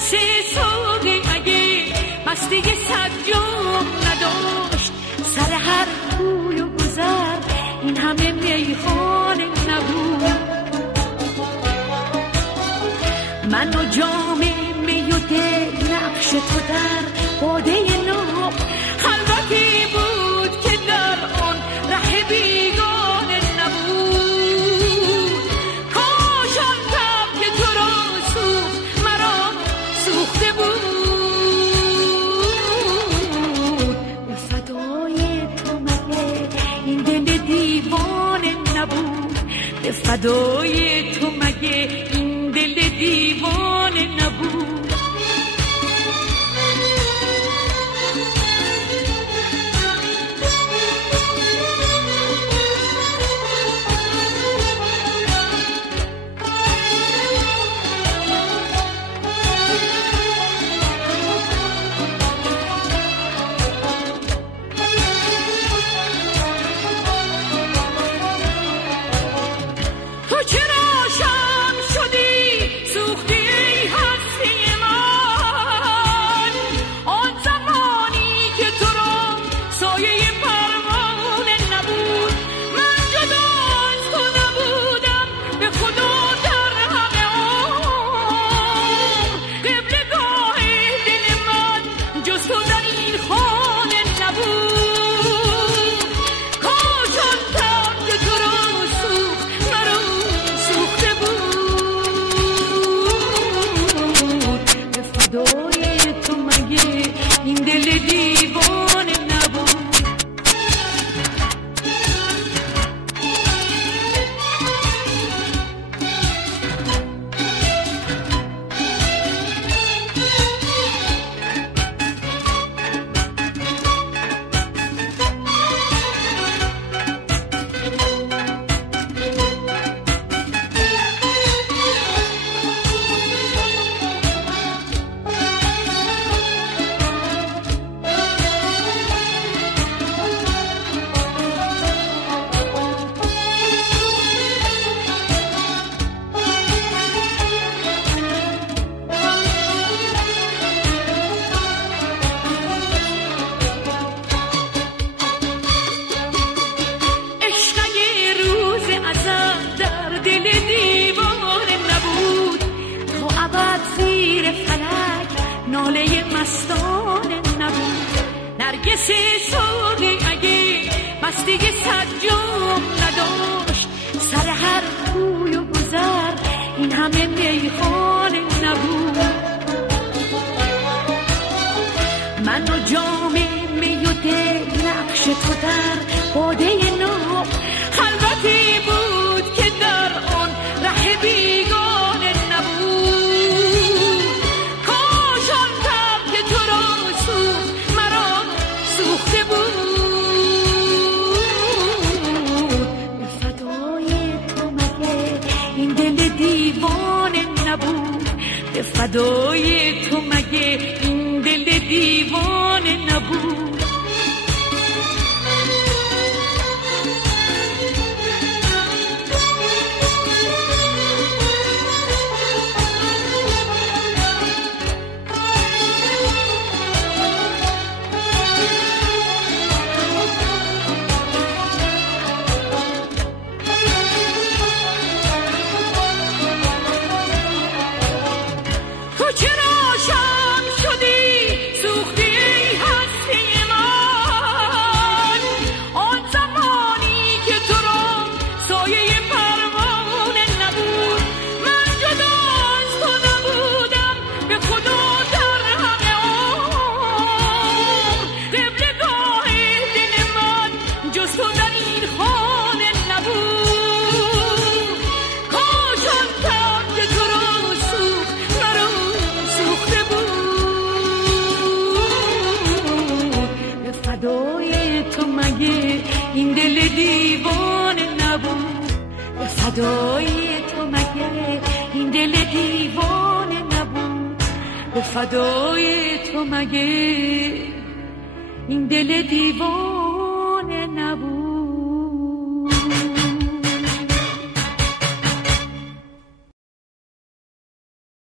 نرگس ساقی اگه مستی صد جام نداشت، سر هر کوی و گذر این همه میخانه نبود. من و جام می و دل نقش تو در باده ناب، خلوتی بود که در آن ره بیگانه نبود. کاش آن تب که تو را سوخت مرا سوخته بود. به فدای تو مگه این دل دیوانه نبود؟ به فدای تو مگه این دل دیوانه نبود؟ فدای تو مگه این دل دیوانه نبود؟ فدای تو مگه این دل دیوانه نبود؟ به فدای تو مگه این دل دیوانه